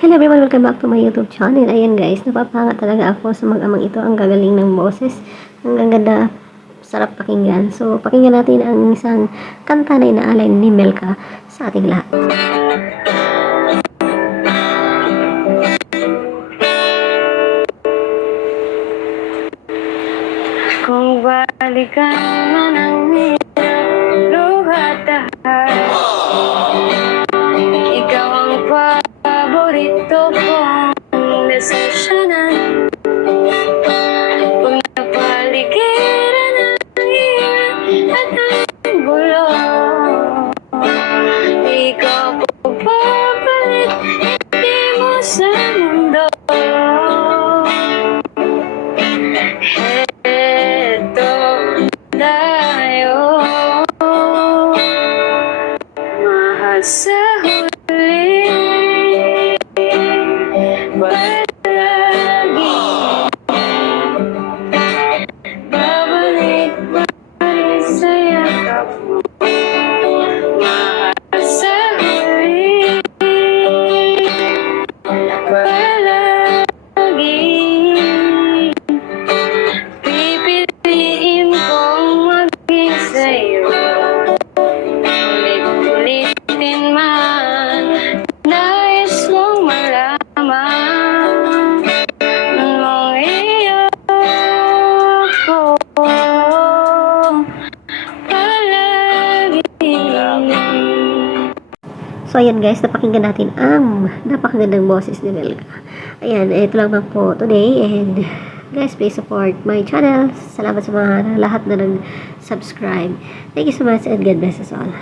Hello everyone, welcome back to my YouTube channel. Ayan guys, napapanga talaga ako sa mag-amang ito. Ang gagaling ng boses. Ang ganda, sarap pakinggan. So, pakinggan natin ang isang kanta na inaalay ni Melka sa ating lahat. Kung balikan man ang luhat-lahat, ikaw ang paborito kong desisyonan. Pag napaligiran ang iyan at ang gulo, ikaw po papalit, hindi mo sa mundo. Eto tayo, mahal sa huli, palagi babalik pa rin sa yakap mo. Mahal sa huli, palagi pipiliin kong maging sa'yo. Ulit-ulitin man, nais mong malaman mong iyo ko palagi. So, ayan guys, napakinggan natin ang napakagandang boses ni Melka. Ayan, ito lang po today. And guys, please support my channel. Salamat sa mga lahat na nag-subscribe. Thank you so much and God bless us all.